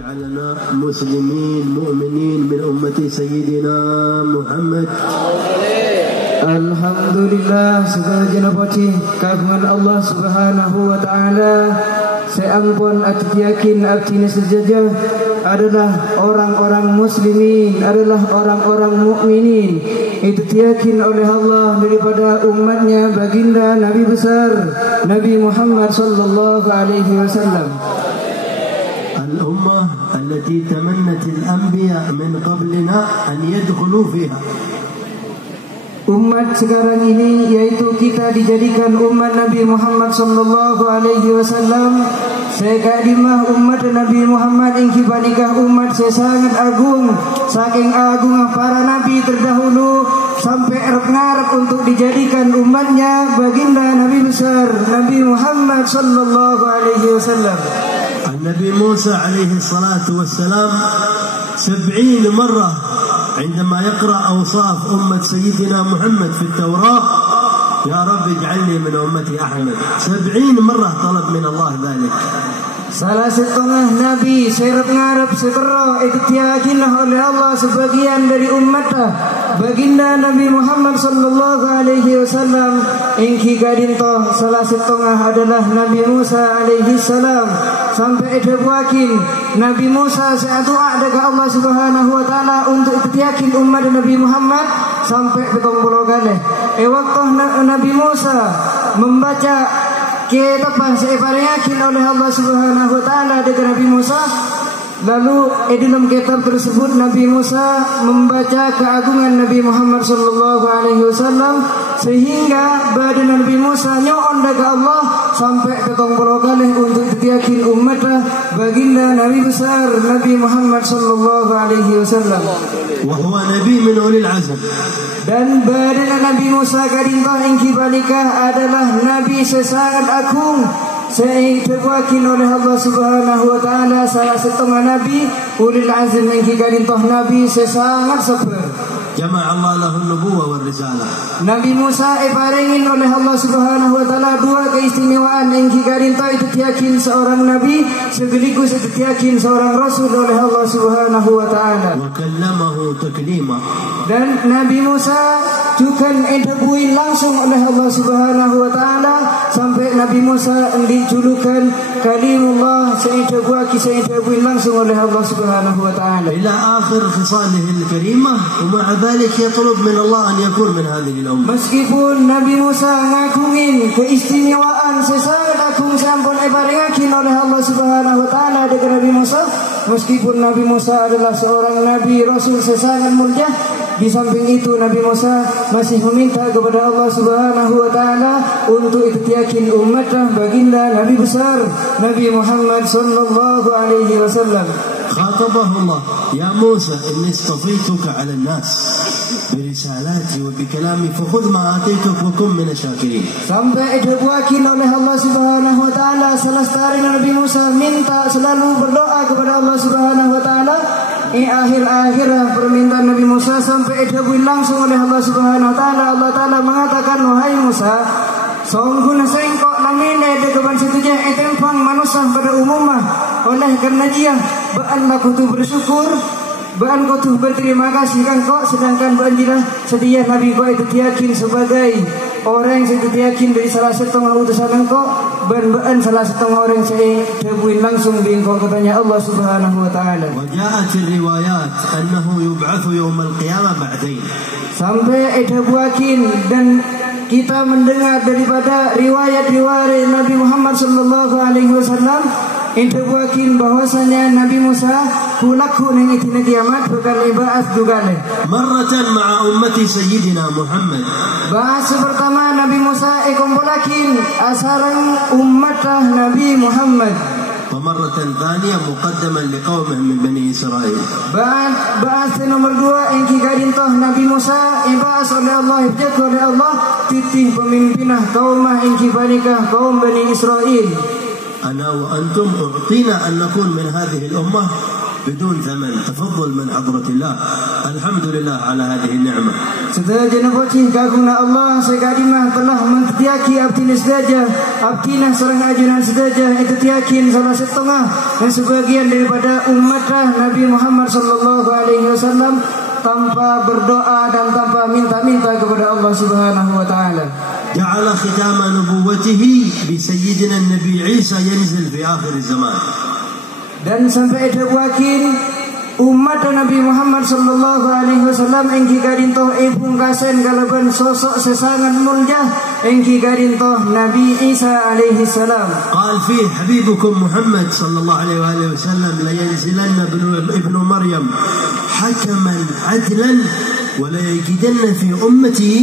اجعلنا مسلمين مؤمنين من أمة سيدنا محمد. Alhamdulillah, segala jenah puji kagungan Allah Subhanahu wa taala. Seampun ati yakin artinya sejajar adalah orang-orang muslimin, adalah orang-orang mukminin. Itu yakin oleh Allah daripada umatnya baginda Nabi besar Nabi Muhammad sallallahu alaihi wasallam. الأمة التي تمنت الأنبياء من قبلنا أن يدخلوا فيها. Umat sekarang ini yaitu kita dijadikan umat Nabi Muhammad sallallahu alaihi wasallam. Sekadimah umat Nabi Muhammad ingki banikah umat sangat agung, saking agung para nabi terdahulu sampai ngarep untuk dijadikan umatnya baginda Nabi besar Nabi Muhammad sallallahu alaihi wasallam. النبي موسى عليه الصلاة والسلام 70 مرة عندما يقرأ أوصاف أمة سيدنا محمد في التوراة يا رب اجعلني من أمتي أحمد. 70 مرة طلب من الله ذلك. Salah setengah Nabi seret ngarep segera itu diyakinlah oleh Allah sebagian dari umatnya baginda Nabi Muhammad sallallahu alaihi wasallam. Ingki gadinto salah setengah adalah Nabi Musa alaihi salam. Sampai itu yakin Nabi Musa doa dengan Allah Subhanahu wa taala untuk yakin umat Nabi Muhammad sampai 70 kali. Waktu Nabi Musa membaca kita pasti paling yakin oleh Allah Subhanahu wa taala dengan Nabi Musa. Lalu dalam kitab tersebut Nabi Musa membaca keagungan Nabi Muhammad sallallahu alaihi wasallam sehingga badan Nabi Musa nyoon dengan Allah sampai 70 kali untuk yakin umatnya baginda Nabi besar Nabi Muhammad sallallahu alaihi wasallam. Wa huwa nabi min ulil azm. Dan badan Nabi Musa kadintah ingki balikah adalah nabi sesangat agung. Saya terwakil oleh Allah Subhanahu wa taala salah setengah nabi ulil azm ingki kadintah nabi sesangat seper. جمع الله له النبوة والرسالة. Nabi Musa iparengin oleh Allah Subhanahu wa taala dua keistimewaan ingki kadintah itu yakin seorang nabi sekaligus itu yakin seorang rasul oleh Allah Subhanahu wa taala. وكلمه تكليما. Dan Nabi Musa juga dibui langsung oleh Allah Subhanahu wa taala sampai Nabi Musa dijulukan kalimullah dibui langsung oleh Allah Subhanahu wa taala إلى آخر خصاله الكريمة ومع ذلك يطلب من الله أن يكون من هذه الأمة. Meskipun Nabi Musa ngagungin keistimewaan sesangat agung sampun ibaringakin oleh Allah Subhanahu wa taala dengan Nabi Musa, meskipun Nabi Musa adalah seorang nabi rasul sesangat mulia, di samping itu Nabi Musa masih meminta kepada Allah Subhanahu wa taala untuk yakin umatnya baginda Nabi besar Nabi Muhammad sallallahu alaihi wasallam. خاطبه الله يا موسى إني اصطفيتك على الناس برسالاتي وبكلامي فخذ ما آتيتك وكن من الشاكرين. Sampai diwakil oleh Allah Subhanahu wa taala selestari Nabi Musa minta selalu berdoa kepada Allah Subhanahu wa taala. Akhir-akhir permintaan Nabi Musa sampai dibui langsung oleh Allah Subhanahu wa taala. Allah taala mengatakan wahai Musa, sungguh sengkok namine de keban situja etempang manusia pada umumnya. Oleh karena dia baan aku tu bersyukur, baan kau tu berterima kasih kan kau, sedangkan baan dia sedia Nabi kau itu yakin sebagai orang yang yakin dari salah setengah utusan engkau, baan salah setengah orang saya dibui langsung di engkau katanya Allah Subhanahu wa taala. وجاءت الروايات أنه يبعث يوم القيامة بعدين. Sampai yakin dan kita mendengar daripada riwayat-riwayat Nabi Muhammad sallallahu alaihi wasallam itu yakin bahwasanya Nabi Musa kulaku nang itina kiamat bakal ibas dugane. مرة مع أمتي سيدنا محمد. Bahasa pertama Nabi Musa ikumpulakin asarang umat Nabi Muhammad. ومرة ثانية مقدما لقومه من بني إسرائيل. Bahasa nomor 2 yang kikadintoh Nabi Musa ibas oleh Allah, ibjak oleh Allah titih pemimpinah kaumah yang kibanikah kaum Bani Israel. أنا وأنتم أعطينا أن نكون من هذه الأمة. بدون ثمن. تفضل من حضرة الله. الحمد لله على هذه النعمة. Sedaja naboci kaguna Allah sekadimah telah mengtiaki abdina sedaja abdina serang ajunan sedaja itu tiakin salah setengah dan sebagian daripada umatlah Nabi Muhammad sallallahu alaihi wasallam tanpa berdoa dan tanpa minta-minta kepada Allah Subhanahu wa taala. جعل ختام نبوته بسيدنا النبي عيسى ينزل في آخر الزمان. Dan sampai ada wakin umat Nabi Muhammad sallallahu alaihi wasallam engki garintoh pungkasen kalaban sosok sesangat mulia engki garintoh Nabi Isa alaihi salam. قال فيه حبيبكم محمد صلى الله عليه وآله وسلم لينزلن ابن مريم حكما عدلا وليجدن في أمتي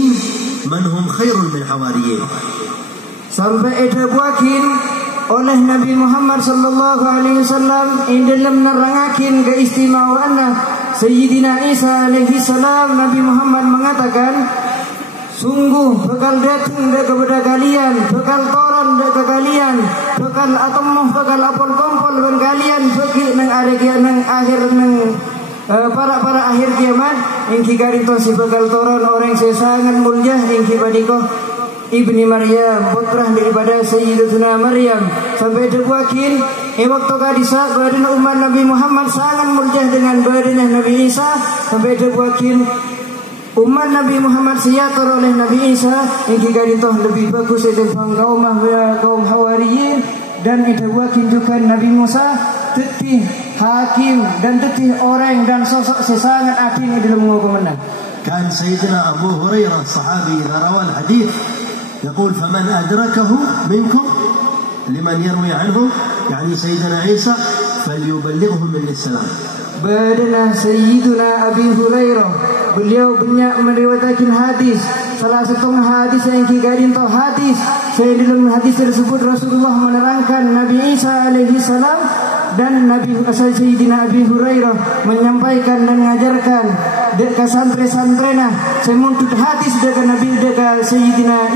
من هم خير من حواريه. Sampai ada wakin oleh Nabi Muhammad sallallahu alaihi wasallam in dalam nerangakin keistimewaan Sayyidina Isa alaihi salam. Nabi Muhammad mengatakan, sungguh bakal datang kepada kalian, bakal toron ke kalian, bakal atemoh, bakal apol kompol dengan kalian bagi nang akhir nang para akhir kiamat ingki garinto si bakal toron orang sesangat mulia ingki badiko Ibni Maryam, putra daripada Sayyidatuna Maryam. Sampai terwakin waktu kadisa badan umat Nabi Muhammad sangat mulia dengan badannya Nabi Isa. Sampai terwakin umat Nabi Muhammad siatur oleh Nabi Isa yang garintoh lebih bagus dari kaum Hawariyin. Dan terwakin juga Nabi Musa tetih hakim dan tetih orang dan sosok sesangat ating dalam menghukumnya. كان سيدنا أبو هريرة الصحابي إذا روى الحديث يقول فمن أدركه منكم لمن يروي عنه يعني سيدنا عيسى فليبلغه مني السلام. Badana Sayyiduna Abi Hurairah, beliau banyak meriwayatkan hadis. Salah satu hadis yang kigarinto hadis saya dalam hadis tersebut Rasulullah menerangkan Nabi Isa alaihi salam dan Nabi Sayyidina Abi Hurairah menyampaikan dan mengajarkan dekat santri-santrena semuntut hadis dekat Nabi dekat Sayyidina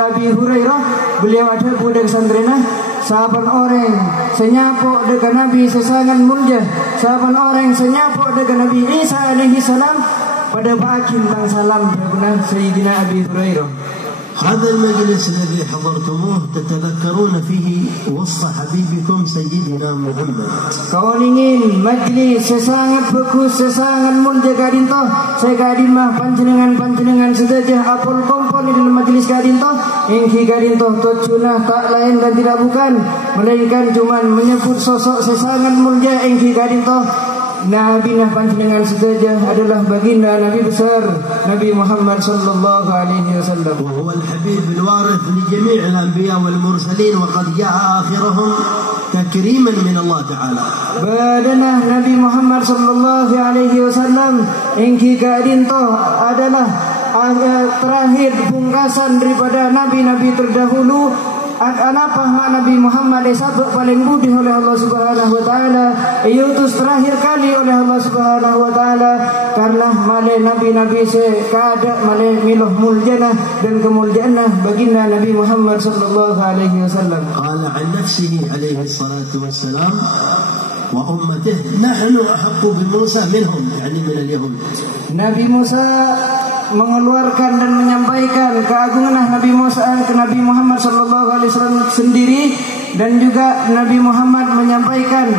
Abi Hurairah. Beliau ada budak santrena sahabat orang senyapok dekat Nabi sesangat mulia, sahabat orang senyapok dekat Nabi Isa alaihi salam pada bakin tang salam benar Sayyidina Abi Hurairah. هذا المجلس الذي حضرتموه تتذكرون فيه وصف حبيبكم سيدنا محمد. Kau ingin majlis sesangat bagus, sesangat mulia kadintoh. Saya kadimah panjenengan sedaja apol kompol di dalam majlis kadintoh. Ingki kadintoh tujuanah tak lain dan tidak bukan melainkan cuman menyebut sosok sesangat mulia ingki kadintoh. Nabi panjenengan sedaja adalah baginda Nabi besar Nabi Muhammad sallallahu alaihi wasallam. وهو الحبيب الوارث لجميع الأنبياء والمرسلين وقد جاء آخرهم تكريما من الله تعالى. Badanah Nabi Muhammad sallallahu alaihi wasallam ingki kadintoh adalah terakhir pungkasan daripada nabi-nabi terdahulu. Anapa Nabi Muhammad disabak paling budi oleh Allah Subhanahu wa taala, diutus terakhir kali oleh Allah Subhanahu wa taala karena male nabi-nabi sekada male miluh muljana dan kemuliaanna baginda Nabi Muhammad sallallahu alaihi wasallam. قال عن نفسه عليه الصلاة والسلام وأمته نحن أحق بموسى منهم يعني من اليهود. Nabi Musa mengeluarkan dan menyampaikan keagungan Nabi Musa ke Nabi Muhammad sallallahu alaihi wasallam sendiri dan juga Nabi Muhammad menyampaikan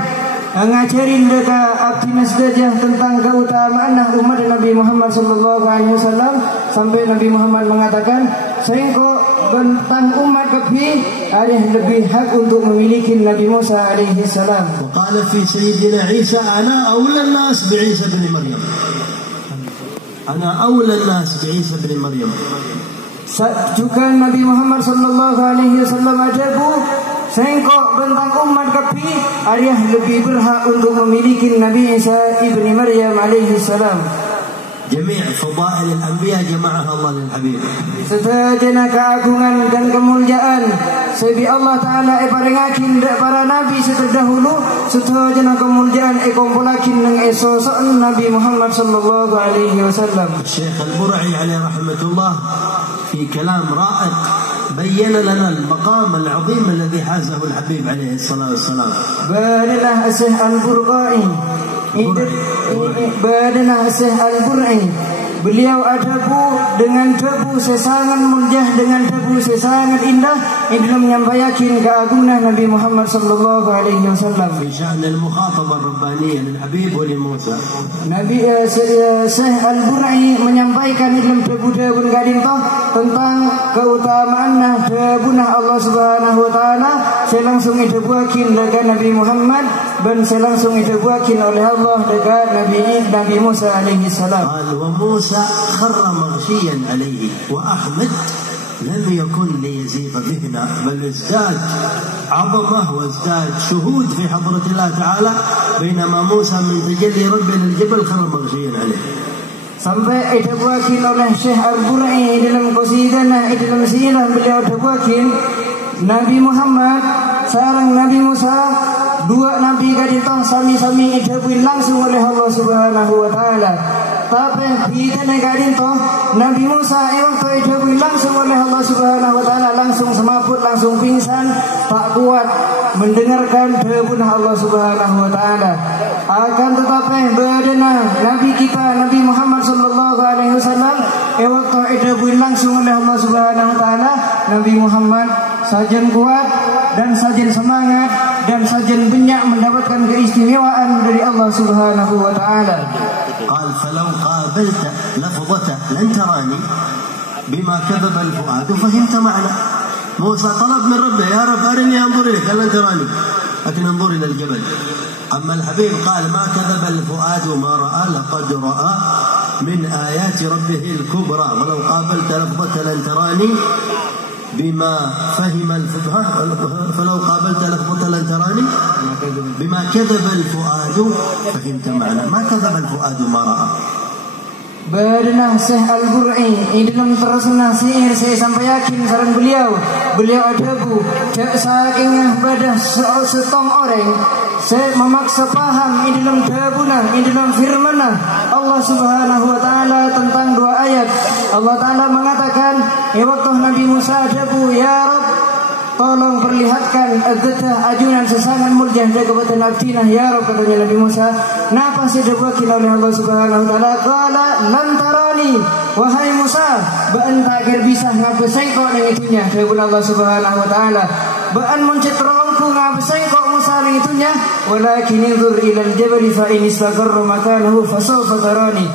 ngajarin dekat abdina sedajah tentang keutamaan umat Nabi Muhammad sallallahu alaihi wasallam sampai Nabi Muhammad mengatakan sengko tentang umat kepi ada lebih hak untuk memiliki Nabi Musa alaihi salam. وقال في سيدنا عيسى أنا أولى الناس بعيسى بن مريم. أنا أولى الناس بعيسى بن مريم. Juga Nabi Muhammad sallallahu alaihi wasallam ajabu sengkok tentang umat kepi ayah lebih berhak untuk memiliki Nabi Isa ibni Maryam alaihi salam. جميع فضائل الأنبياء جمعها الله للحبيب. Setajana keagungan dan kemuliaan sebi Allah Taala paringakin para nabi seterdahulu setajana kemuliaan kumpulakin nang sosok Nabi Muhammad sallallahu alaihi wasallam. الشيخ البرعي عليه رحمة الله في كلام رائق بين لنا المقام العظيم الذي حازه الحبيب عليه الصلاة والسلام. Barilah Syekh Al-Burqai Badanah Syekh Al-Bur'i. Beliau adabu dengan debu sesangat muljah, dengan debu sesangat indah yang dalam menyampaikan keagungan Nabi Muhammad sallallahu alaihi wasallam. في شأن المخاطبة الربانية للحبيب ولموسى. Nabi Syekh Al-Bur'i menyampaikan dalam debu-debu gadintoh tentang keutamaan debunah Allah Subhanahu wa taala. Saya langsung debuakin dengan Nabi Muhammad dan saya langsung debuakin oleh Allah dengan Nabi Musa alaihi salam. وموسى خر مغشيا عليه وأحمد لم يكن ليزيغ ذهنه بل ازداد عظمة وازداد شهود في حضرة الله تعالى بينما موسى من تجلي ربه للجبل خر مغشيا عليه. Sampai dibuatin oleh Syekh Al-Bur'i dalam qasidah dalam sirah beliau dibuatin Nabi Muhammad sareng Nabi Musa, dua nabi gaditong sami-sami dibuatin langsung oleh Allah Subhanahu wa taala. Tapi kita negarin toh Nabi Musa waktu itu langsung oleh Allah Subhanahu wa taala langsung semaput, langsung pingsan, tak kuat mendengarkan debunah Allah Subhanahu wa taala. Akan tetapi badana Nabi kita Nabi Muhammad sallallahu alaihi wasallam waktu itu langsung oleh Allah Subhanahu wa taala, Nabi Muhammad sajen kuat dan sajen semangat dan sajen banyak mendapatkan keistimewaan dari Allah Subhanahu wa taala. قال فلو قابلت لفظته لن تراني بما كذب الفؤاد فهمت معنى. موسى طلب من ربه يا رب أرني أنظر إليك لن تراني لكن انظر إلى الجبل. أما الحبيب قال ما كذب الفؤاد ما رأى لقد رأى من آيات ربه الكبرى ولو قابلت لفظته لن تراني بما فهم الفقه فلو قابلت لفظة لن تراني بما كذب الفؤاد فهمت معنى. ما كذب الفؤاد ما رأى. Badanah Syekh Al-Bur'i dalam terusna sihir saya sampai yakin saran beliau adabu saking badah setong orang saya memaksa paham dalam dabunah dalam firmanah Allah Subhanahu wa taala tentang dua ayat. Allah taala mengatakan waktu Nabi Musa adabu ya Rabb tolong perlihatkan adatah ajunan sesangat mulia kepada nabtina ya Rabb, katanya Nabi Musa. Napa sih dibuatin oleh Allah Subhanahu wa taala? Qala lan tarani wahai Musa baan takir bisa ngabesengkok nang itunya kepada Allah Subhanahu wa taala. Baan mencitraku ngabesengkok Musa nang itunya walakin inzur ila al-jabal fa in istaqarra makanahu fasawfa tarani.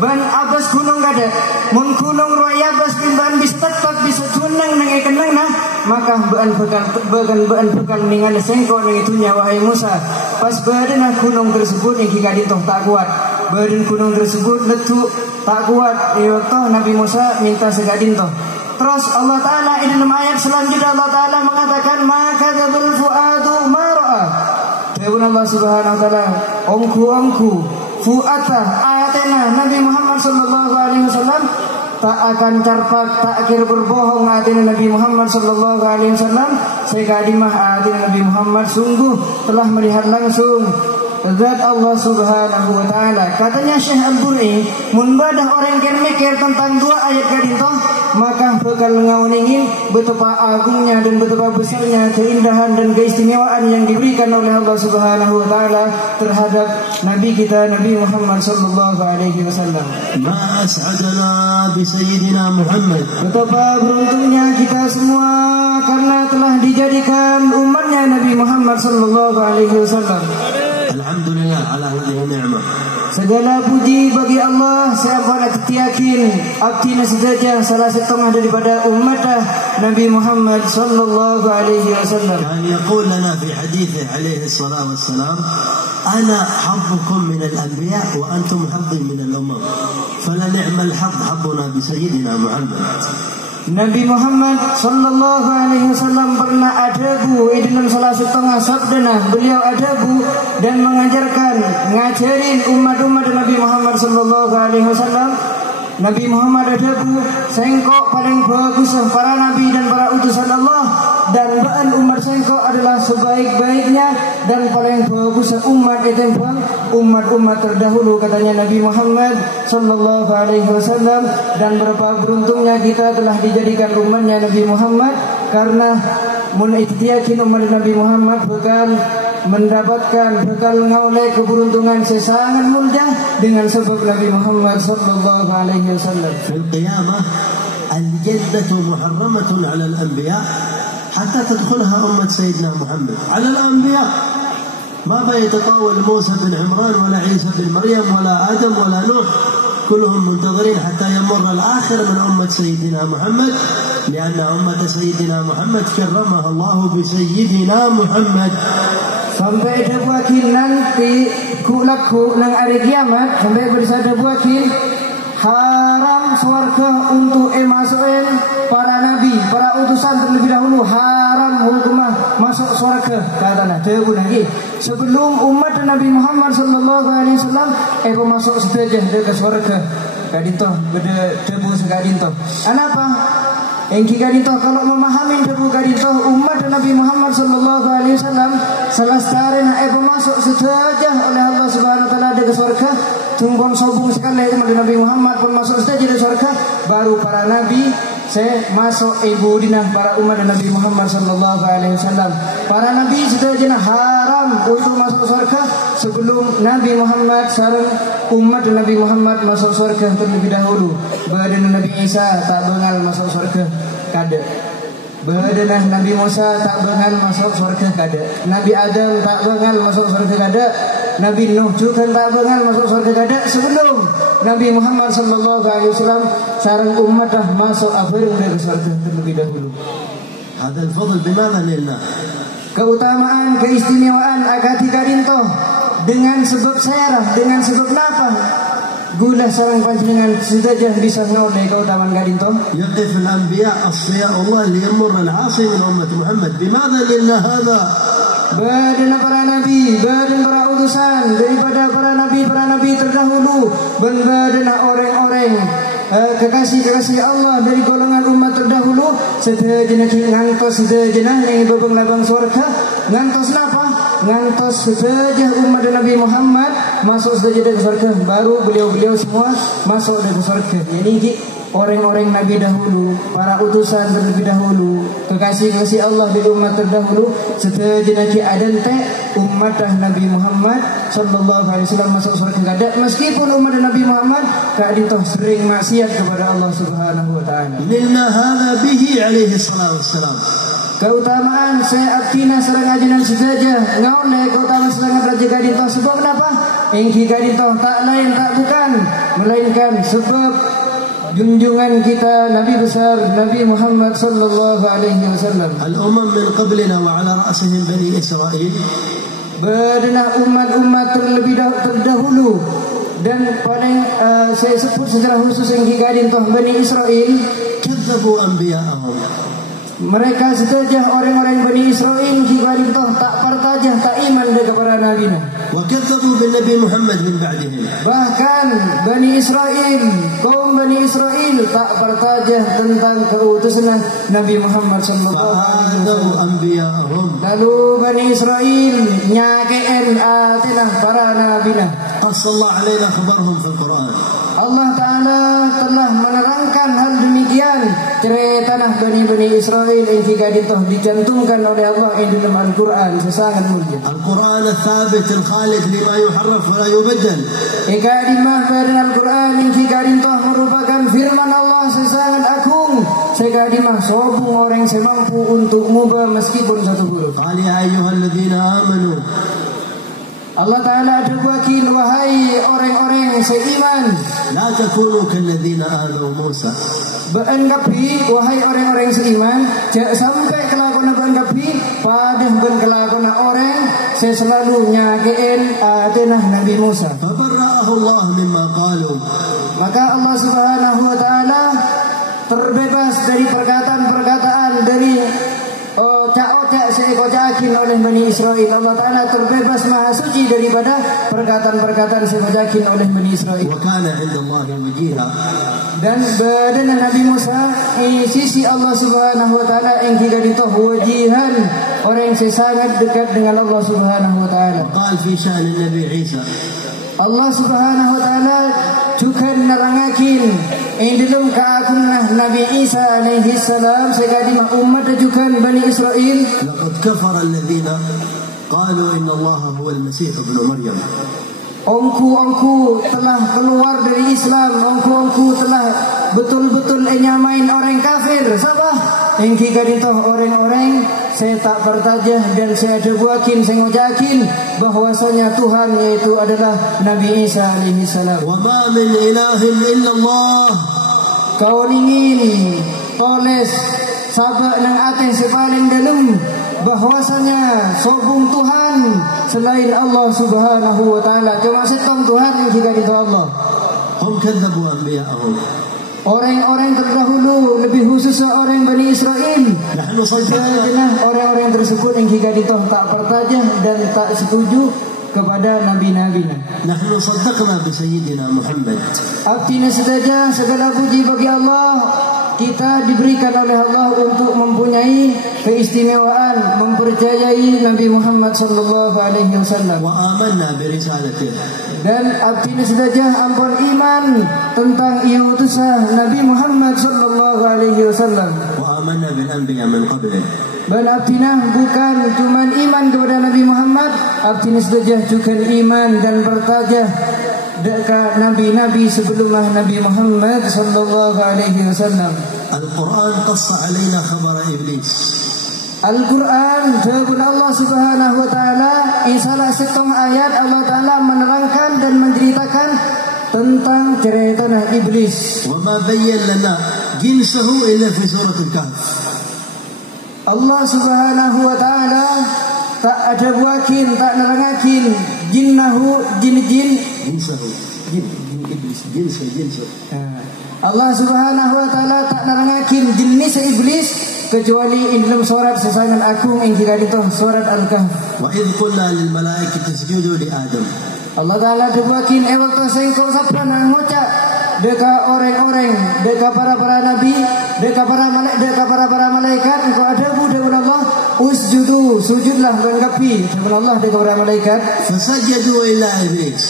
Ban abas gunung gada mun gunung roya abas ban bisa tetap bisa tunang nang ikenang nah maka baan bekal ningan sengko nang itunya wahai Musa. Pas badan gunung tersebut yang kikadi toh tak kuat, badan gunung tersebut letu tak kuat waktu Nabi Musa minta segadin toh. Terus Allah Ta'ala dalam ayat selanjutnya Allah Ta'ala mengatakan maka dzabul fuadu ma ra'a. Firman Allah Subhanahu wa taala ongku fuata ayatena Nabi Muhammad sallallahu alaihi wasallam tak akan carpak tak kira berbohong atina Nabi Muhammad sallallahu alaihi wasallam sekadimah atina Nabi Muhammad sungguh telah melihat langsung zat Allah Subhanahu wa taala. Katanya Syekh Al-Bur'i mun badah orang yang mikir tentang dua ayat gadintoh maka bakal ngauningin betapa agungnya dan betapa besarnya keindahan dan keistimewaan yang diberikan oleh Allah Subhanahu wa taala terhadap nabi kita Nabi Muhammad sallallahu alaihi wasallam. Ma as'adana bi sayyidina Muhammad. Betapa beruntungnya kita semua karena telah dijadikan umatnya Nabi Muhammad sallallahu alaihi wasallam. Alhamdulillah ala hadhihi ni'mah. Segala puji bagi Allah. Saya akan yakin abdina saja salah setengah daripada umat Nabi Muhammad sallallahu alaihi wasallam. Kan yaqul lana fi hadithihi alaihi salatu wassalam ana haddukum min al-anbiya wa antum haddi min al-umam. Fala ni'mal hadd hadduna bi sayyidina Muhammad. Nabi Muhammad sallallahu alaihi wasallam pernah adabu dalam salah setengah sabdana beliau adabu dan ngajarin umat-umat Nabi Muhammad sallallahu alaihi wasallam. Nabi Muhammad adabu sengkok paling bagus para nabi dan para utusan Allah dan baan umat sengkok adalah sebaik-baiknya dan paling bagus umat itu umat-umat terdahulu katanya Nabi Muhammad sallallahu alaihi wasallam. Dan berapa beruntungnya kita telah dijadikan umatnya Nabi Muhammad karena mun yakin umat Nabi Muhammad bukan mendapatkan bekal ngoleh keberuntungan sesangat mulia dengan sebab Nabi Muhammad sallallahu alaihi wasallam. في القيامة الجنة محرمة على الأنبياء حتى تدخلها أمة سيدنا محمد. على الأنبياء ما بيتطاول موسى بن عمران ولا عيسى بن مريم ولا آدم ولا نوح، كلهم منتظرين حتى يمر الآخر من أمة سيدنا محمد، لأن أمة سيدنا محمد كرمها الله بسيدنا محمد. Sampai ada wakil nanti kulaku nang hari kiamat, sampai bersada wakil haram swarga untuk masukin para nabi, para utusan terlebih dahulu, haram hukumah masuk swarga katanya. Debu lagi sebelum umat Nabi Muhammad sallallahu alaihi wasallam masuk saja ke swarga. Kadito beda debu sekadito. Kenapa? Engki kadito kalau memahami debu kadito umat Nabi Muhammad sallallahu alaihi wasallam selestari nak masuk saja oleh Allah Subhanahu wa taala ke surga. Tunggu sobung sekali umat Nabi Muhammad pun masuk saja di surga, baru para nabi saya masuk ibu dinah para umat Nabi Muhammad sallallahu alaihi wasallam. Para nabi sudah jenah haram untuk masuk surga sebelum Nabi Muhammad sareng umat Nabi Muhammad masuk surga terlebih dahulu. Badan Nabi Isa tak bengal masuk surga kada. Badan Nabi Musa tak bengal masuk surga kada. Nabi Adam tak bengal masuk surga kada. Nabi Nuh juga tak bengal masuk surga kada sebelum Nabi Muhammad sallallahu alaihi wasallam sareng umat dah masuk akhir dari surga terlebih dahulu. هذا الفضل بماذا نلنا؟ Keutamaan, keistimewaan agati kadinto dengan sebab syarah, dengan sebab napa? Gula sareng panjenengan sedajah bisa ngoleh keutamaan kadinto. يقف الأنبياء أصفياء الله ليمر العاصي من أمة محمد. بماذا نلنا هذا؟ Badan para nabi, badan para utusan daripada para nabi terdahulu, badan orang-orang kekasih Allah dari golongan umat terdahulu, sedajana ngantos sedajana yang babang labang surga, ngantos napa? Ngantos sedajah umat Nabi Muhammad masuk saja ke surga, baru beliau-beliau semua masuk ke surga. Ini orang-orang nabi dahulu, para utusan terlebih dahulu, kekasih-kekasih Allah di umat terdahulu, sedajana adan teh umat Nabi Muhammad sallallahu alaihi wasallam masuk surga kada, meskipun umat Nabi Muhammad kadito sering maksiat kepada Allah Subhanahu wa taala. Nilna hadza bihi alaihi salatu wassalam. Keutamaan saya artina sareng ajaran saja ngaone keutamaan sareng raja kadito sebab apa? Engki kadito tak lain tak bukan melainkan sebab junjungan kita Nabi besar Nabi Muhammad sallallahu alaihi wasallam. Al-umam min qablina wa ala ra'sihim bani Israil. Bedenah umat-umat terlebih terdahulu dan paling saya sebut secara khusus yang gigadin toh Bani Israel kadzabu anbiya'ahum. Mereka setajah orang-orang Bani Israel gigadin toh tak pertajah tak iman kepada nabi-na. Wa kadzabu bin Nabi Muhammad min ba'dihim. Bahkan Bani Israel, kaum Bani Israel tak pertajah tentang keutusan Nabi Muhammad sallallahu alaihi wasallam. Lalu Bani Israel nyakeen atinah para nabi-na. Qassallahu alaina khabarhum fil Quran. Allah Ta'ala telah menerangkan hal demikian cerita Bani Israel yang ditoh dicantumkan oleh Allah di dalam Al-Quran sesangat mulia. Al-Quran al-thabit al-khalid lima yuharraf wa la yubaddal. Ikadimah pada Al-Quran yang ditoh merupakan firman Allah sesangat agung. Ikadimah sobung orang semampu untuk mubah meskipun satu huruf. Qali ayyuhalladzina amanu. Allah Ta'ala ada wakil wahai orang-orang seiman, la takunu kalladzina adaw Musa. Beranggapi wahai orang-orang seiman, jangan sampai kelakuan beranggapi pada kelakuan orang saya selalu nyakein atenah Nabi Musa. Fabarra'ahu Allah mimma qalu. Maka Allah Subhanahu wa taala terbebas dari perkataan-perkataan dari cak-cak sekojakin oleh Bani Israel. Allah Ta'ala terbebas maha suci daripada perkataan-perkataan sekojakin oleh Bani Israel. Dan badan Nabi Musa sisi Allah Subhanahu wa Ta'ala yang kita ditoh wajihan, orang yang sangat dekat dengan Allah Subhanahu wa Ta'ala. Allah Subhanahu wa Ta'ala juga nerangakin yang dalam keagungan Nabi Isa alaihi salam sekali umat juga Bani Israel. Laqad kafara alladhina قالوا إن الله هو المسيح ابن مريم. Ongku telah keluar dari Islam, ongku telah betul-betul nyamain orang kafir. Sabah engki kaditoh orang-orang saya tak bertajah dan saya ada buakin, saya ngojakin bahwasanya Tuhan yaitu adalah Nabi Isa alaihi salam. Wa ma min ilahin illallah. Kau ingin toles sabak nang ateh sepaling dalam bahwasanya sobung Tuhan selain Allah Subhanahu wa taala. Cuma setong Tuhan yang jika itu Allah. Hum kadzabu anbiya'ahum. Orang-orang terdahulu, lebih khusus orang Bani Israel, Nahnu saddaqna orang-orang tersebut yang jika itu tak pertajah dan tak setuju kepada nabi-nabinya. Nahnu saddaqna bi sayyidina Muhammad. Artinya saja segala puji bagi Allah. Kita diberikan oleh Allah untuk mempunyai keistimewaan mempercayai Nabi Muhammad sallallahu alaihi wasallam. Wa amanna bi risalatihi. Dan artinya saja ampun iman tentang utusan Nabi Muhammad sallallahu alaihi wasallam. Wa amanna bil anbiya min qablihi. Dan artinya bukan cuma iman kepada Nabi Muhammad, artinya saja juga iman dan bertajah dekat nabi-nabi sebelumnya Nabi Muhammad sallallahu alaihi wasallam. Al-Quran qassa alaina khabar iblis. Al-Quran jawabun Allah Subhanahu wa taala salah satu ayat Allah taala menerangkan dan menceritakan tentang cerita iblis. Wa ma bayyana lana jinsahu illa fi surah Al-Kahf. Allah Subhanahu wa taala tak ada buakin, tak nerangakin jinnahu jin-jin Jinsahu. Jin iblis. Jinsu. Allah Subhanahu wa taala tak nerangakin jenis iblis kecuali dalam surat sesangan agung yang kita itu surat Al-Kahf. Wa idh qulna lil malaikati isjudu li Adam. Allah taala debuakin waktu sengko sapa nang ngucap deka orang-orang, deka para nabi, deka para malaikat engkau ada budak Allah usjudu sujudlah melengkapi dengan Allah deka para malaikat Fasajadu ila iblis.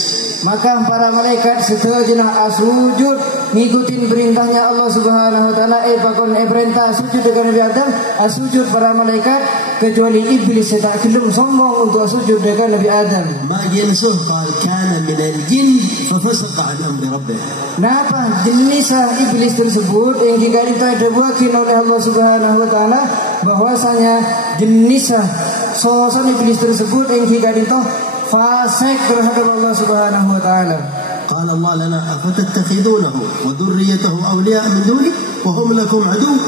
maka para malaikat setelah sujud ngikutin perintahnya Allah Subhanahu wa taala perintah sujud dengan Nabi Adam sujud para malaikat kecuali iblis tidak gelem sombong untuk sujud dengan Nabi Adam. Ma jinsuh qal kana min al-jin fa fasaqa an amri rabbih. Kenapa jenis iblis tersebut yang jika dibuakin oleh Allah Subhanahu wa taala bahwasanya jenis sosok iblis tersebut yang jika fasik terhadap Allah Subhanahu wa taala. Qala Allah lana afatattakhidunahu wa dhurriyyatahu awliya min duni wa hum lakum adu.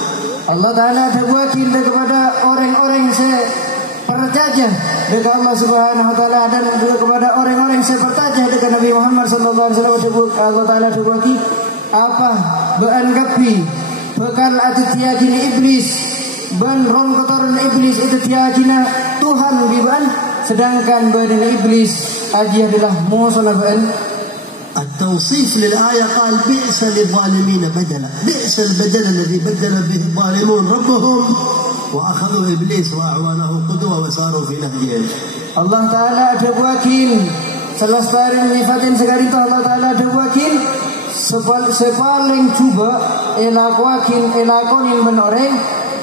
Allah taala debuakin kepada orang-orang yang percaya dengan Allah Subhanahu wa taala dan juga kepada orang-orang yang percaya dengan Nabi Muhammad sallallahu alaihi wasallam. Allah taala debuakin apa beanggapi bekal atiyajin iblis ban rom kotoran iblis itu tiajina Tuhan biban sedangkan badan iblis aji adalah musuh ban. التوصيف للآية قال بئس للظالمين بدلا بئس البدل الذي بدل به الظالمون ربهم وأخذوا إبليس وأعوانه قدوة وساروا في نهجهم. Allah Ta'ala ada buakin selesai menyifatin sekali itu Allah Ta'ala ada buakin sepaling cuba elakonin menoreng.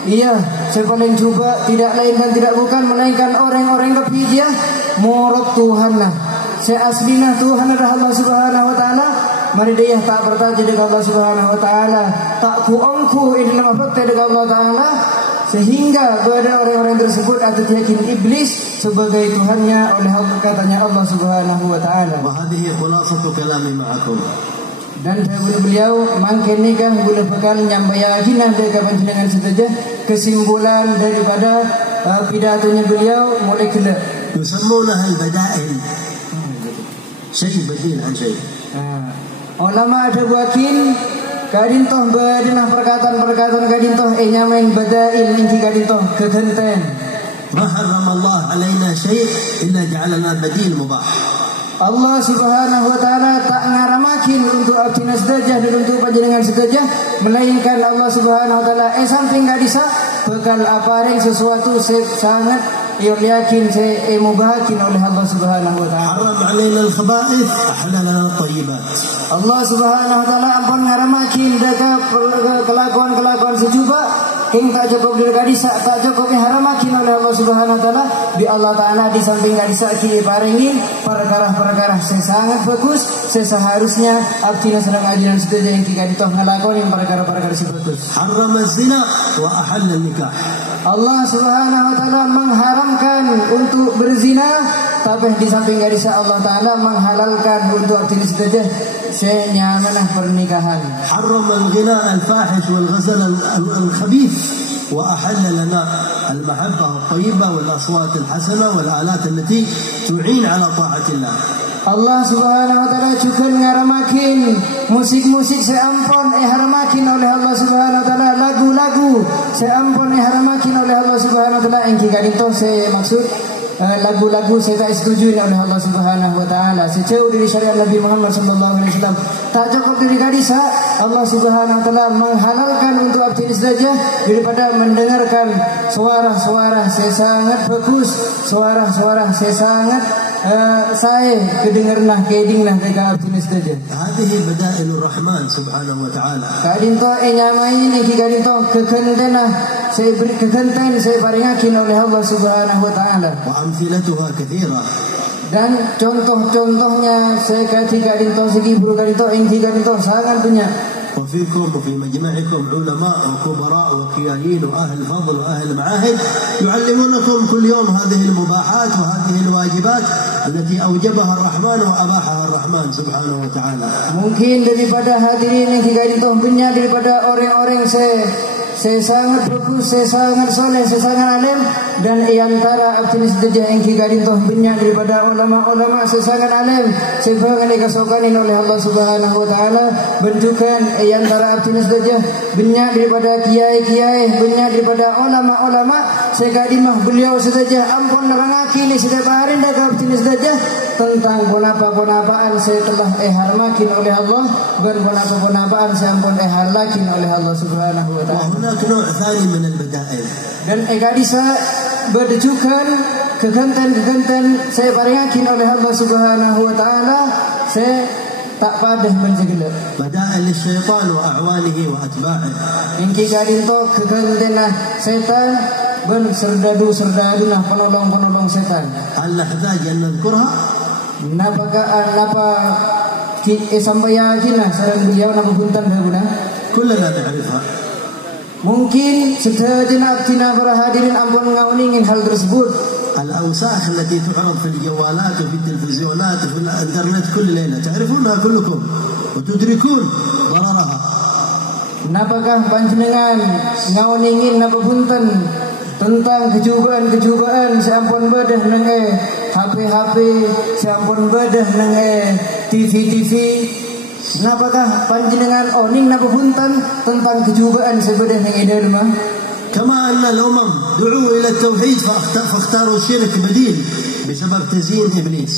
Iya, sepaling cuba tidak lain dan tidak bukan melainkan orang-orang kepijah morot Tuhan lah. Seaslinya Tuhan adalah Allah Subhanahu wa taala. Mari dia tak bertaji dengan Allah Subhanahu wa taala, tak kuongku ini dalam bakti dengan Allah taala sehingga kepada orang-orang tersebut atau yakin iblis sebagai Tuhannya oleh katanya Allah Subhanahu wa taala. Wa hadhihi khulasatu kalami ma'akum. Dan beliau mangken nikah boleh bekal nyampaikan dari panjenengan saja kesimpulan daripada pidatonya beliau mulai kena yusammunaha al-bada'il. Syekh badil an syekh. Ulama ada buakin kadintoh badinah perkataan kadintoh nyamain badail inti kadintoh kegenten. Ma harrama Allah alaina syai' illa ja'alana badil mubah. Allah Subhanahu wa taala tak ngaramakin untuk abdina sedajah dan untuk panjenengan sedajah melainkan Allah Subhanahu wa taala samping enggak bisa bekal apareng sesuatu sangat yakin mubahakin oleh Allah Subhanahu wa taala. Haram alaina al-khaba'ith ahlalana at-tayyibat. Allah Subhanahu wa taala ampun ngaramakin daga kelakuan sejuba ing tak cukup diri kadisa tak cukup haramakin oleh Allah Subhanahu wa taala bi Allah taala di samping kadisa ki paringi perkara-perkara sangat bagus seharusnya abdi sedang ajian setuju yang kita ditoh ngelakoni perkara-perkara bagus. حرم الزنا وأحل النكاح. Allah Subhanahu wa taala mengharamkan untuk berzina, tapi di samping kadisa Allah taala menghalalkan untuk abdi setuju senyamanah pernikahan. حرم الغناء الفاحش والغزل الخبيث وأحل لنا المحبة الطيبة والأصوات الحسنة والآلات التي تعين على طاعة الله. Allah Subhanahu wa taala juga ngaramakin musik-musik seampun haramakin oleh Allah Subhanahu wa taala, lagu-lagu seampun haramakin oleh Allah Subhanahu wa taala. Engki kadito se maksud lagu-lagu saya tak setuju oleh Allah Subhanahu wa taala sejauh dari syariat Nabi Muhammad sallallahu alaihi wasallam. Tak cukup dari kadisa Allah Subhanahu wa taala menghalalkan untuk abdi saja daripada mendengarkan suara-suara sangat bagus, suara-suara sangat saya kedengarnah kedingnah tega abdi saja. هذه بدائل الرحمن سبحانه وتعالى. Kadinto nyamain iki kadinto kekentenah saya beri kekenten saya paringakin oleh Allah Subhanahu wa taala. وأمثلتها كثيرة. Dan contoh-contohnya saya ketika kadinto segi bulu kadinto engki kadinto sangat banyak. وفيكم وفي مجمعكم علماء وكبراء وكيالين وأهل فضل وأهل معاهد يعلمونكم كل يوم هذه المباحات وهذه الواجبات التي أوجبها الرحمن وأباحها الرحمن سبحانه وتعالى. Mungkin daripada hadirin yang kita banyak daripada orang-orang saya sangat bagus, saya sangat soleh, saya sangat alim, dan antara abdi sedejah yang kita banyak daripada ulama-ulama saya sangat alim, saya banyak dikasokanin oleh Allah Subhanahu wa taala. Bentukan antara abdi sedejah banyak daripada kiai-kiai, banyak daripada ulama-ulama saya kadimah beliau sedejah ampun nerangaki ni setiap hari dak abdi sedejah tentang ponapa-ponapaan saya telah harmakin oleh Allah dan ponapa-ponapaan saya ampun harlakin oleh Allah Subhanahu wa taala. وهناك نوع ثاني من البدائل. Dan kadisa berdejukan kegenten-kegenten saya paringakin oleh Allah Subhanahu wa taala saya tak padah menjegel. بدائل الشيطان وأعوانه وأتباعه. Ingki kadinto kegentenah setan ben serdadu nah penolong-penolong setan. هل نحتاج أن نذكرها؟ Napa sampai yajina sareng beliau napa punten guna? كلنا نعرفها. Mungkin sejenak tina para hadirin ampun ngauningin hal tersebut. الأوساخ التي تعرض في الجوالات وفي التلفزيونات وفي الإنترنت كل ليلة تعرفونها كلكم وتدركون ضررها. Napakah panjenengan ngauningin napa punten tentang kejubaan sampun bedah nang HP sampun bedah nang TV. Napakah panjenengan oning napa punten tentang kejubaan sebedah nang edelma? كما أن الأمم دعوا إلى التوحيد فاختاروا الشرك بديل بسبب تزيين إبليس.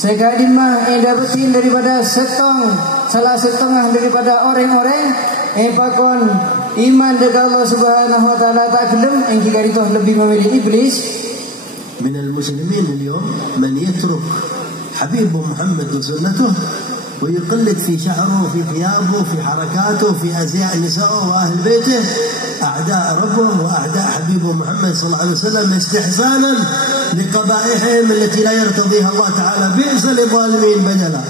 Sekadimah dapetin daripada salah setengah daripada orang-orang pakon iman dengan Allah Subhanahu wa taala tak gelem engki garitoh lebih memilih iblis. من المسلمين اليوم من يترك حبيب محمد وسنته ويقلد في شعره وفي ثيابه وفي حركاته وفي أزياء نسائه وأهل بيته أعداء ربه وأعداء حبيبه محمد صلى الله عليه وسلم استحسانا لقبائحهم التي لا يرتضيها الله تعالى. بئس للظالمين بدلا.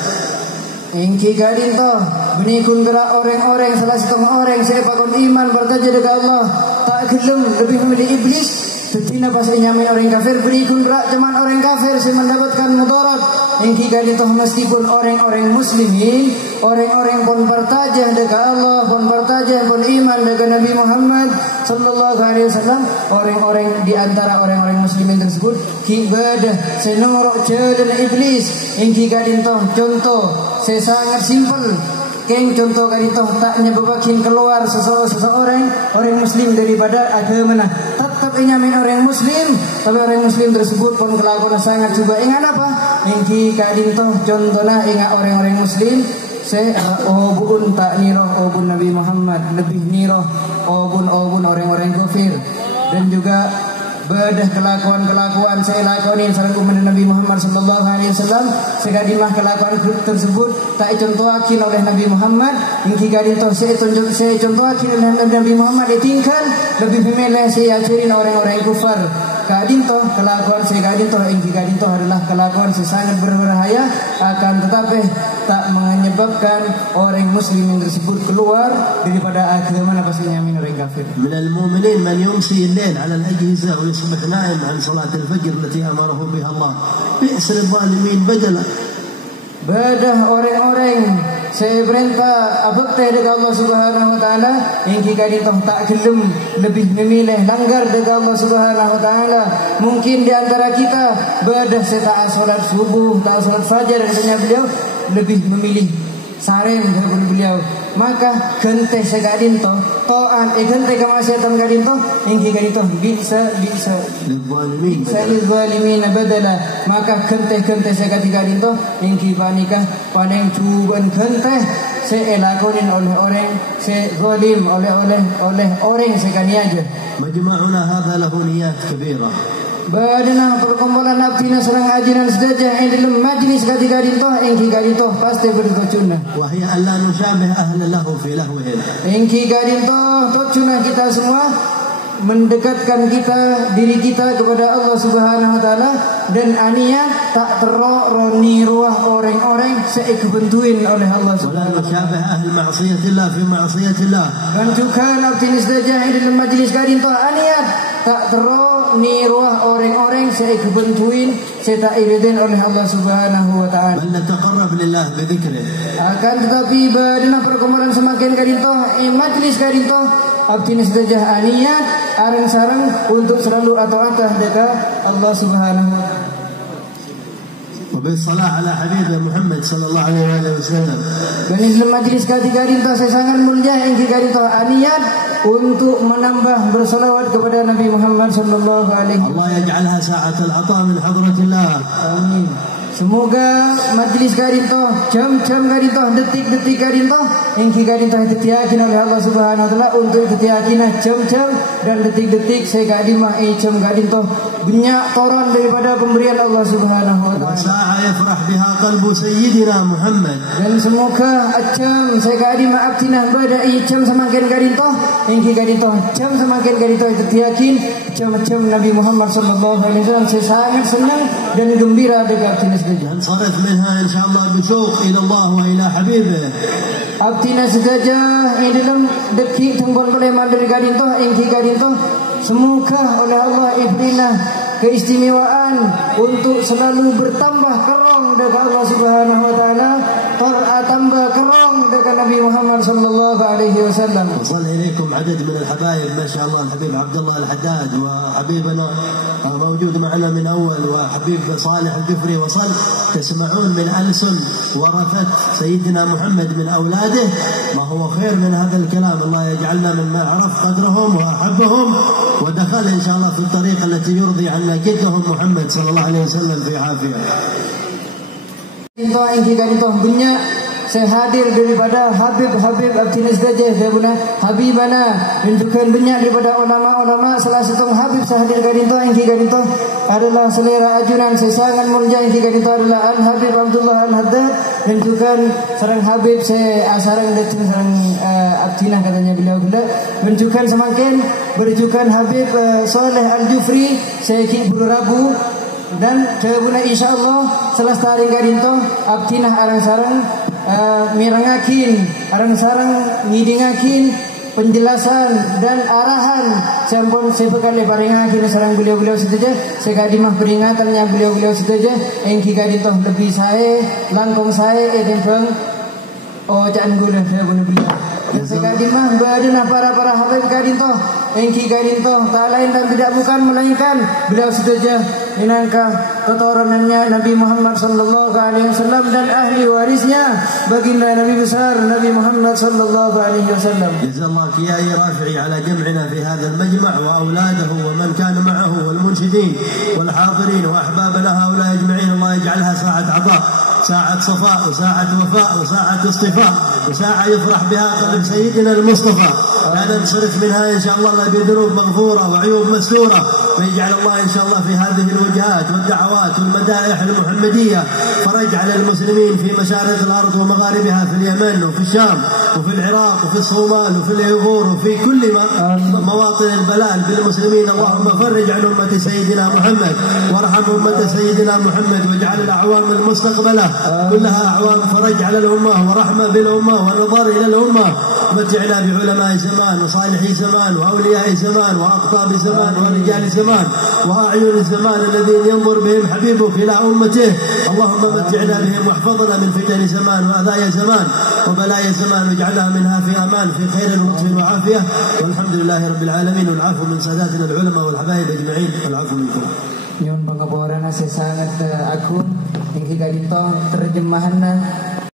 Engki gadinto benikun gerak orang-orang salah setengah orang saya pakon iman bertaja dengan Allah tak gelem lebih memilih iblis. Setina pas nyamin orang kafir benikun gerak cuman orang kafir saya mendapatkan mudarat. Engki gadinto meskipun orang-orang muslimin orang-orang pun bertaja dengan Allah pun bertaja pun iman dengan Nabi Muhammad sallallahu alaihi wasallam, orang-orang di antara orang-orang muslimin tersebut ki bedah senorok dan iblis. Engki gadinto contoh saya sangat simpel. Keng contoh kadito tak nyebabakin keluar seseorang orang muslim daripada agama nah. Tetap nyamin orang muslim, tapi orang muslim tersebut pun kelakuan sangat coba ingat apa? Engki kadito contohna ingat orang-orang muslim saya obun tak niroh obun Nabi Muhammad lebih niroh obun orang-orang kafir dan juga bedah kelakuan-kelakuan saya lakonin sareng umat Nabi Muhammad sallallahu alaihi wasallam segadimah kelakuan tersebut tak contohakin oleh Nabi Muhammad ingki gadinto saya contohakin oleh Nabi Muhammad ditingkan lebih memilih saya ajarin orang-orang kufar gadinto kelakuan saya gadinto ingki gadinto adalah kelakuan sangat berbahaya akan tetapi tak menyebabkan orang muslim yang tersebut keluar daripada agama pastinya orang kafir. من المؤمنين من يمسي الليل على الأجهزة ويصبح نائم عن صلاة الفجر التي أمره بها الله. بئس للظالمين بدلا. Badah orang-orang saya perintah abekte dengan Allah Subhanahu wa taala ingki kaditoh tak gelem lebih memilih langgar dengan Allah Subhanahu wa taala. Mungkin di antara kita badah saya tak salat subuh, tak salat fajar katanya beliau lebih memilih saren daripada beliau. Maka gente segadinto to'an gente kemaksiatan gadinto ingki gadinto bisa lizalimin badala. Maka gente segadinto ingki panikah paling cuban gente seelakonin oleh orang sezalim oleh orang sekaniaja. مجمعنا هذا له نيات كبيرة. Badana perkumpulan abdina serang ajinan sedajah yang dalam majlis ketika dintoh engki gadintoh pasti bertocuna. وهي ألا نشابه أهل له في لهوهم. Engki gadintoh tocuna kita semua mendekatkan diri kita kepada Allah Subhanahu wa taala dan ania tak teroni ruah orang-orang seikebentuin oleh Allah Subhanahu wa taala. أهل معصية الله في معصية الله. Dan juga abdina sedajah yang dalam majlis gadintoh ania tak teroni ruah orang-orang seikebentuin tak iridin oleh Allah Subhanahu wa taala. بل نتقرب لله بذكره. Akan tetapi badana perkumpulan semakin gadintoh majlis gadintoh abdina sedajah ania arang sarang untuk selalu ataat dekat Allah Subhanahu wa taala. وبالصلاة على حبيبه محمد صلى الله عليه وسلم. Dan dalam majlis ketiga dinta saya sangat mulia yang ketiga dinta niat untuk menambah bersalawat kepada Nabi Muhammad sallallahu alaihi wasallam. Allah yaj'alha sa'at al-'ata min hadratillah. Amin. Semoga majlis gadintoh, jam-jam gadintoh, detik-detik gadintoh, engki gadintoh ditiakin oleh Allah Subhanahu wa taala untuk ditiakin jam-jam dan detik-detik saya gadimah jam gadintoh banyak toron daripada pemberian Allah Subhanahu wa taala. Sa'a yafrah biha qalbu sayyidina Muhammad. Dan semoga jam saya gadimah abdina pada jam semakin gadintoh, engki gadintoh jam semakin gadintoh ditiakin jam-jam Nabi Muhammad sallallahu alaihi wasallam saya sangat senang dan gembira dengan abdina انصرف منها إن شاء الله بشوق إلى الله وإلى حبيبه. Abdina sedajah dalam dekik tembol keleman dari gadintoh engki gadintoh semoga oleh Allah ibrinah keistimewaan untuk selalu bertambah kerong dengan Allah Subhanahu wa taala tambah kerong dengan Nabi Muhammad sallallahu alaihi wasallam. وصل إليكم عدد من الحبايب ما شاء الله الحبيب عبد الله الحداد وحبيبنا موجود معنا من أول وحبيب صالح الجفري وصل تسمعون من ألسن ورثة سيدنا محمد من أولاده ما هو خير من هذا الكلام. الله يجعلنا مما عرف قدرهم وأحبهم ودخل إن شاء الله في الطريقة التي يرضي عنا جدهم محمد صلى الله عليه وسلم في عافية. Saya hadir daripada Habib Abdina Sedajah Habibana Habibana dan juga banyak daripada ulama-ulama salah satu Habib saya hadir gadinto engki gadinto adalah selera ajunan saya sangat mulia engki gadinto adalah Al Habib Abdullah Al Haddad dan juga sareng Habib saya asarang datang sareng Abdina katanya beliau dan juga semakin berjukan Habib Saleh Al Jufri saya ki Bulu Rabu dan jawabuna insyaallah selestari gadinto Abdina arang sareng mirangakin arang sarang ngidingakin penjelasan dan arahan sampun saya bekali paringakin sarang beliau-beliau saja saya kadimah peringatannya beliau-beliau saja engki kaditoh lebih saya langkong saya edempeng ojaan gula saya bunuh beliau dan saya kadimah badana para habib kaditoh engki kaditoh tak lain dan tidak bukan melainkan beliau saja minangka keturunannya Nabi Muhammad sallallahu alaihi wasallam dan ahli warisnya baginda Nabi besar Nabi Muhammad sallallahu alaihi wasallam. Jazakallahu Kiai Rafi'i ala jam'ina fi hadha al-majma' wa awladahu wa man kana ma'ahu wal munshidin wal hadirin wa ahbabana haula ajma'in. Allah yaj'alha sa'at 'ata ساعة صفاء وساعة وفاء وساعة اصطفاء وساعة يفرح بها قلب سيدنا المصطفى. لا ننصرف منها إن شاء الله بذنوب مغفورة وعيوب مستورة ويجعل الله إن شاء الله في هذه الوجهات والدعوات والمدائح المحمدية فرج على المسلمين في مشارق الأرض ومغاربها، في اليمن وفي الشام وفي العراق وفي الصومال وفي اليغور وفي كل مواطن البلاد بالمسلمين. اللهم فرج عن أمة سيدنا محمد وارحم أمة سيدنا محمد، واجعل الأعوام المستقبلة كلها أعوام فرج على الأمة ورحمة بالأمة ونظر إلى الأمة. متعنا بعلماء زمان وصالحي زمان وأولياء زمان وأقطاب زمان ورجال زمان وأعين الزمان الذين ينظر بهم حبيبك إلى أمته. اللهم متعنا بهم واحفظنا من فتن زمان وأذايا زمان وبلايا زمان، واجعلنا منها في أمان في خير ولطف وعافية، والحمد لله رب العالمين. والعفو من ساداتنا العلماء والحبايب أجمعين، والعفو منكم. Nyun pangaborana sesangat agung ingkang kita terjemahan